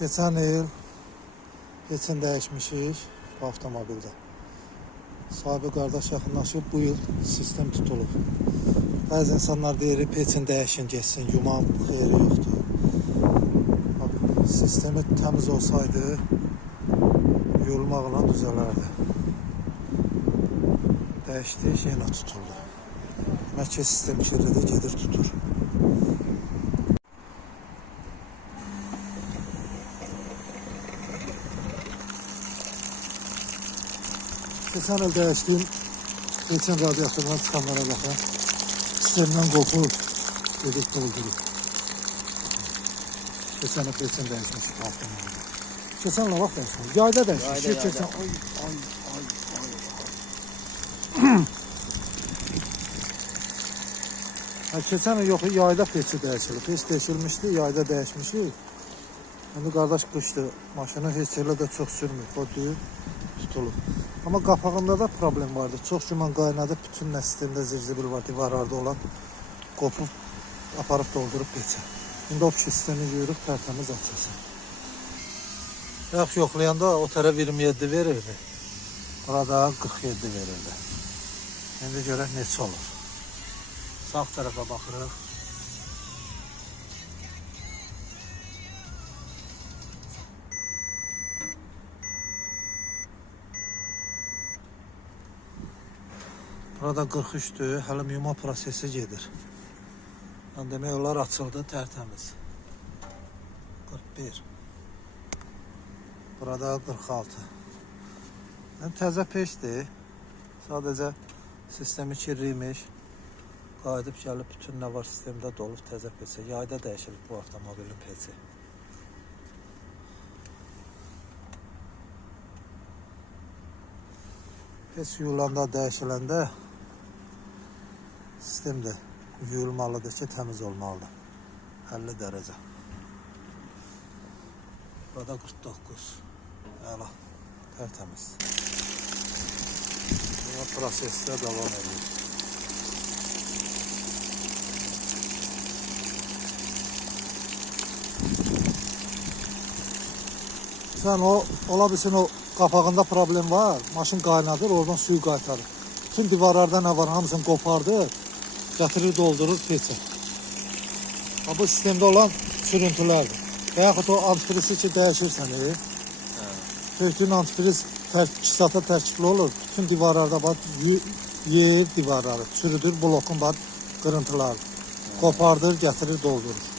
Geçen il peçin dəyişmişik bu avtomobildə. Sahibi qardaş yaxınlaşıb, bu yıl sistem tutulub. Bəzi insanlar deyir, peçin dəyişin, geçsin, yuman xeyri yoxdur. Sistemi təmiz olsaydı, yuyulmaqla düzələrdi. Dəyişdik, yenə tutuldu. Demək ki, sistem kirlidir, gedir tutur. Geçen il dəyişdiyim peçin radyatorundan çıxanlara baxın. Sistemdən qopur, dedik doldurur. Geçen il peçin dəyişmişik avtomobildə. Geçen il vaxt dəyişmişik. Yayda dəyişmişik. Geçen Keçən il yox, yayda peçi dəyişilib. Peç dəyişilmişdi, yayda dəyişmişik. İndi qardaş qışdı, maşını heç yerlə də çox sürmür. O düyü tutulub. Amma qapağında da problem vardı. Çox güman qaynadı, bütün sistemdə zirzibil var, divarlarda olan. Qopub, aparıb doldurub peçə. İndi o sistemi yuyuruq, tərtəmiz açılsın. Yaxşı yoxlayanda o tərəf 27 verirdi. Burada 47 verirdi. İndi görək neçə olur. Sağ tərəfə baxırıq. Burada 43'dür, hələ yuma prosesi gedir. Yəni demək olar açıldı, tərtəmiz. 41. Burada 46. Yəni təzə peçdir. Sadəcə sistemi kirliymiş. Qayıdıb gəlib bütün nə var sistemdə dolub təzə peçə. Yayda dəyişilib bu avtomobilin peçi. Peç yuyulanda, dəyişiləndə sistem də yuyulmalıdır ki, təmiz olmalıdır. 50 dərəcə. Burada 49. Əla, tərtəmiz. Bu prosesdə davam edir. Sən ola bilsin o qapağında problem var, maşın qaynadır, oradan suyu qaytarır. Bütün divarlarda nə var, hamısını qopardır, gətirir, doldurur peçə. Bu sistemdə olan çürüntülərdir. Və yaxud o antifrizi ki, dəyişirsən, söktüyün antifriz kisata tərkibli olur, bütün divarlarda var, yer divarları, çürüdür, blokun var, qırıntılardır. Qopardır, gətirir, doldurur.